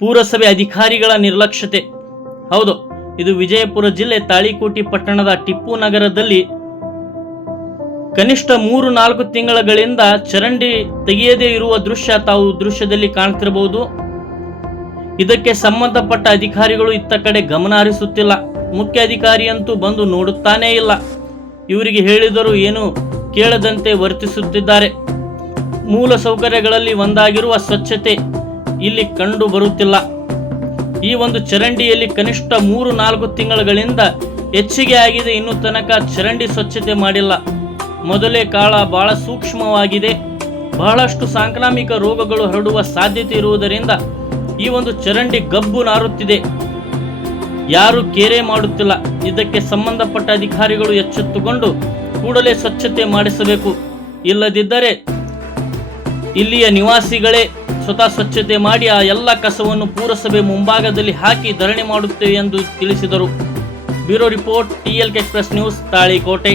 ಪುರಸಭೆ ಅಧಿಕಾರಿಗಳ ನಿರ್ಲಕ್ಷ್ಯತೆ. ಹೌದು, ಇದು ವಿಜಯಪುರ ಜಿಲ್ಲೆ ತಾಳಿಕೋಟಿ ಪಟ್ಟಣದ ಟಿಪ್ಪು ನಗರದಲ್ಲಿ ಕನಿಷ್ಠ 3-4 ತಿಂಗಳುಗಳಿಂದ ಚರಂಡಿ ತೆಗೆಯದೇ ಇರುವ ದೃಶ್ಯ ತಾವು ದೃಶ್ಯದಲ್ಲಿ ಕಾಣ್ತಿರಬಹುದು. ಇದಕ್ಕೆ ಸಂಬಂಧಪಟ್ಟ ಅಧಿಕಾರಿಗಳು ಇತ್ತ ಕಡೆ ಗಮನ ಹರಿಸುತ್ತಿಲ್ಲ. ಮುಖ್ಯ ಅಧಿಕಾರಿಯಂತೂ ಬಂದು ನೋಡುತ್ತಾನೇ ಇಲ್ಲ. ಇವರಿಗೆ ಹೇಳಿದರೂ ಏನು ಕೇಳದಂತೆ ವರ್ತಿಸುತ್ತಿದ್ದಾರೆ. ಮೂಲ ಸೌಕರ್ಯಗಳಲ್ಲಿ ಒಂದಾಗಿರುವ ಸ್ವಚ್ಛತೆ ಇಲ್ಲಿ ಕಂಡು ಬರುತ್ತಿಲ್ಲ. ಈ ಒಂದು ಚರಂಡಿಯಲ್ಲಿ ಕನಿಷ್ಠ 3-4 ತಿಂಗಳುಗಳಿಂದ ಹೆಚ್ಚಿಗೆ ಆಗಿದೆ. ಇನ್ನೂ ತನಕ ಚರಂಡಿ ಸ್ವಚ್ಛತೆ ಮಾಡಿಲ್ಲ. ಮೊದಲೇ ಕಾಳ ಬಹಳ ಸೂಕ್ಷ್ಮವಾಗಿದೆ. ಬಹಳಷ್ಟು ಸಾಂಕ್ರಾಮಿಕ ರೋಗಗಳು ಹರಡುವ ಸಾಧ್ಯತೆ ಇರುವುದರಿಂದ ಈ ಒಂದು ಚರಂಡಿ ಗಬ್ಬು ನಾರುತ್ತಿದೆ. ಯಾರು ಕೇರೆ ಮಾಡುತ್ತಿಲ್ಲ. ಇದಕ್ಕೆ ಸಂಬಂಧಪಟ್ಟ ಅಧಿಕಾರಿಗಳು ಎಚ್ಚೆತ್ತುಕೊಂಡು ಕೂಡಲೇ ಸ್ವಚ್ಛತೆ ಮಾಡಿಸಬೇಕು. ಇಲ್ಲದಿದ್ದರೆ ಇಲ್ಲಿಯ ನಿವಾಸಿಗಳೇ ಸ್ವತಃ ಸ್ವಚ್ಛತೆ ಮಾಡಿ ಆ ಎಲ್ಲ ಕಸವನ್ನು ಪುರಸಭೆ ಮುಂಭಾಗದಲ್ಲಿ ಹಾಕಿ ಧರಣಿ ಮಾಡುತ್ತೇವೆ ಎಂದು ತಿಳಿಸಿದರು. Bureau report, TLK express news, Talikote.